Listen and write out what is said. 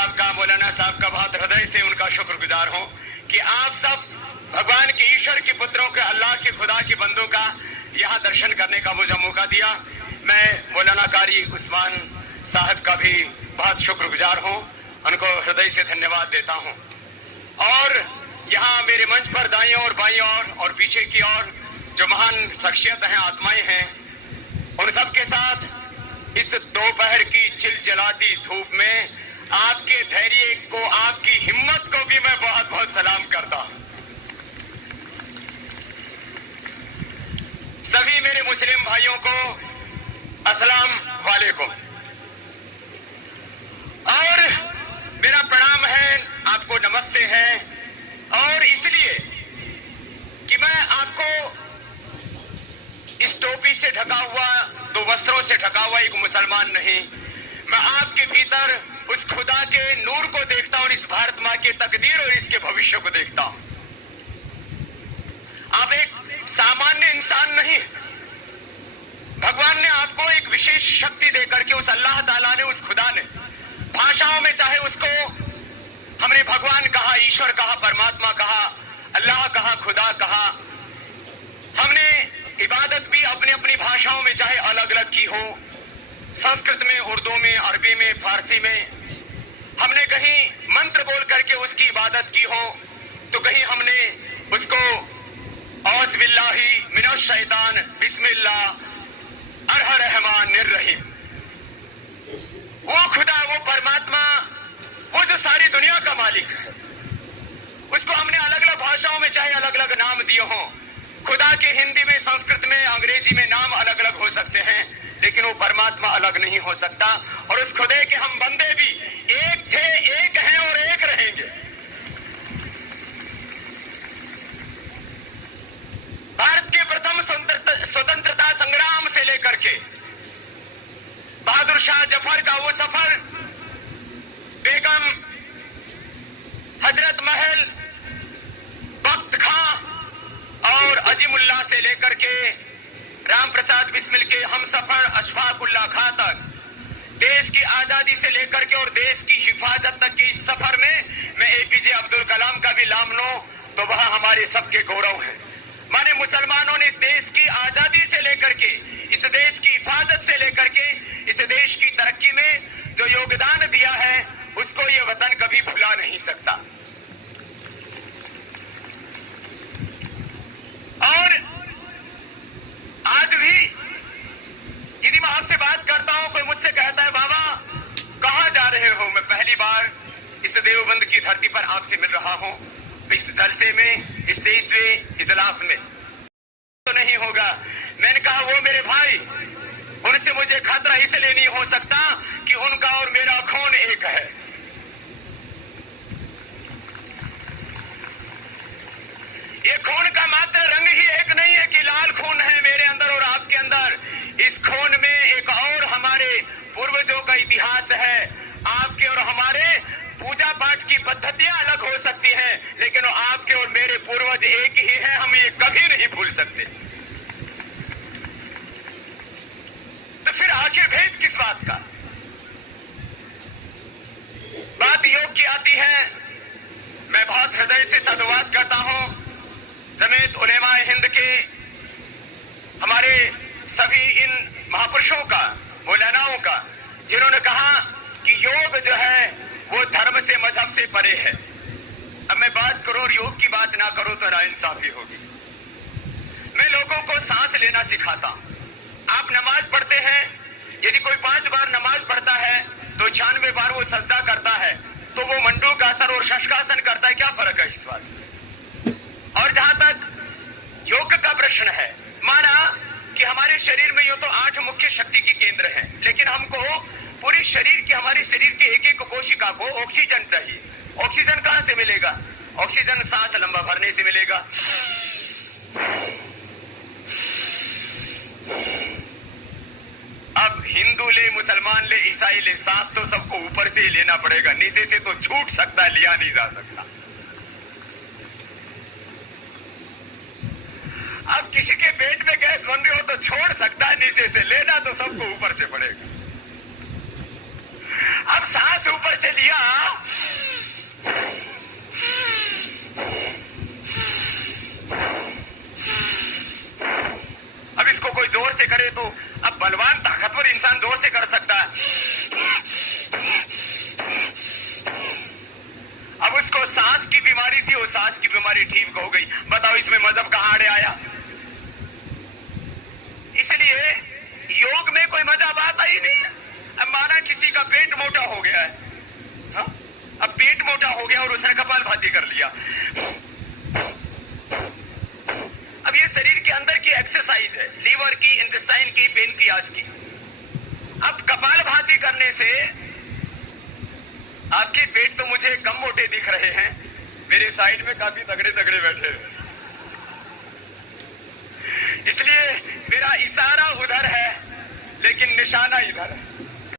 आपका, मौलाना साहब का बहुत हृदय से उनका शुक्रगुजार हूं कि आप सब भगवान के, ईश्वर के पुत्रों के, अल्लाह के, खुदा के बंदों का यहाँ दर्शन करने का मुझे मौका दिया। मैं मौलाना कारी उस्मान साहब का भी बहुत शुक्रगुजार हूँ, उनको हृदय से धन्यवाद देता हूँ। और यहाँ मेरे मंच पर दाईं और बाईं और पीछे की ओर जो महान शख्सियत हैं, आत्माएं हैं, उन सब के साथ इस दोपहर की चिलचिलाती धूप में आपके धैर्य को, आपकी हिम्मत को भी मैं बहुत बहुत सलाम करता हूं। सभी मेरे मुस्लिम भाइयों को अस्सलाम वालेकुम और मेरा प्रणाम है, आपको नमस्ते है। और इसलिए कि मैं आपको इस टोपी से ढका हुआ, दो वस्त्रों से ढका हुआ एक मुसलमान नहीं, मैं आपके भीतर उस खुदा के नूर को देखता हूं और इस भारत मां के तकदीर और इसके भविष्य को देखता हूं। आप एक सामान्य इंसान नहीं, भगवान ने आपको एक विशेष शक्ति देकर के, उस अल्लाह ताला ने, उस खुदा ने, भाषाओं में चाहे उसको हमने भगवान कहा, ईश्वर कहा, परमात्मा कहा, अल्लाह कहा, खुदा कहा, हमने इबादत भी अपनी अपनी भाषाओं में चाहे अलग अलग की हो, संस्कृत में, उर्दू में, अरबी में, फारसी में, हमने कहीं मंत्र बोल करके उसकी इबादत की हो, तो कहीं हमने उसको औज़ बिल्लाहि मिनश शैतान बिस्मिल्लाह अरहर रहमान निर्रहीम, वो खुदा, वो परमात्मा, वो जो सारी दुनिया का मालिक है, उसको हमने अलग अलग भाषाओं में चाहे अलग अलग नाम दिए हों। खुदा के हिंदी में, संस्कृत में, अंग्रेजी में नाम अलग अलग हो सकते हैं, लेकिन वो परमात्मा अलग नहीं हो सकता। और उस खुदे के हम बंदे भी एक थे, एक हैं और एक रहेंगे। भारत के प्रथम स्वतंत्रता संग्राम से लेकर के बहादुर शाह जफर का वो सफर, बेगम हजरत महल, बख्त खां और अजीमुल्लाह से लेकर के राम प्रसाद बिस्मिल के हम सफर अशफाकुल्लाह खां तक, देश की आजादी से लेकर के और देश की हिफाजत तक के इस सफर में मैं एपीजे अब्दुल कलाम का भी नाम लूं तो वह हमारे सबके गौरव है। माने मुसलमानों ने इस देश की आजादी से लेकर के, इस देश की हिफाजत से लेकर के, इस देश की तरक्की में जो योगदान दिया है, उसको ये वतन कभी भुला नहीं सकता। और आज भी यदि मैं आपसे बात करता हूं, कोई मुझसे कहता है बाबा कहां जा रहे हो, मैं पहली बार इस देवबंद की धरती पर आपसे मिल रहा हूं, इस जलसे में, इस 23वें इजलास में, तो नहीं होगा। मैंने कहा वो मेरे भाई, उनसे मुझे खतरा इसलिए नहीं हो सकता कि उनका और मेरा खून एक है। ये खून का मात्र रंग ही एक नहीं है कि लाल खून है मेरे अंदर और आपके अंदर, इस खून में एक और हमारे पूर्वजों का इतिहास है। आपके और हमारे पूजा पाठ की पद्धतियां अलग हो सकती हैं, लेकिन आपके और मेरे पूर्वज एक ही हैं, हम ये कभी नहीं भूल सकते। तो फिर आखिर भेद किस बात का? बात योग की आती है। मैं बहुत हृदय से साधुवाद करता हूं जमीयत उलेमा हिंद के हमारे सभी इन महापुरुषों का, मौलानाओं का, जिन्होंने कहा कि योग जो है वो धर्म से, मजहब से परे है। अब मैं बात करूं और योग की बात ना करूं तो नाइंसाफी होगी। मैं लोगों को सांस लेना सिखाता हूं। आप नमाज पढ़ते हैं, यदि कोई 5 बार नमाज पढ़ता है तो 96 बार वो सजदा करता है, तो वो मंडूकासन और शशकासन करता है, क्या फर्क है इस बात? और जहां तक योग का प्रश्न है, माना कि हमारे शरीर में यूं तो 8 मुख्य शक्ति के केंद्र हैं, लेकिन हमको पूरे शरीर के, हमारे शरीर के एक एक कोशिका को ऑक्सीजन चाहिए। ऑक्सीजन कहां से मिलेगा? ऑक्सीजन सांस लंबा भरने से मिलेगा। अब हिंदू ले, मुसलमान ले, ईसाई ले, सांस तो सबको ऊपर से ही लेना पड़ेगा, नीचे से तो छूट सकता है, लिया नहीं जा सकता। अब किसी के पेट में गैस बन रही हो तो छोड़ सकता है नीचे से, लेना तो सबको ऊपर से पड़ेगा। अब सांस ऊपर से लिया हमारी ठीक हो गई। बताओ इसमें मजहब कहां अड़े आया? इसलिए योग में कोई मजहब आता ही नहीं है। अब माना किसी का पेट मोटा हो गया है, हा? अब पेट मोटा हो गया और उसने कपालभाति कर लिया। अब ये शरीर के अंदर की एक्सरसाइज है, लीवर की, इंटेस्टाइन की, पेनक्रियाज की। अब कपालभाति करने से आपके पेट तो मुझे कम मोटे दिख रहे हैं, मेरे साइड में काफी तगड़े तगड़े बैठे हैं, इसलिए मेरा इशारा उधर है लेकिन निशाना इधर है।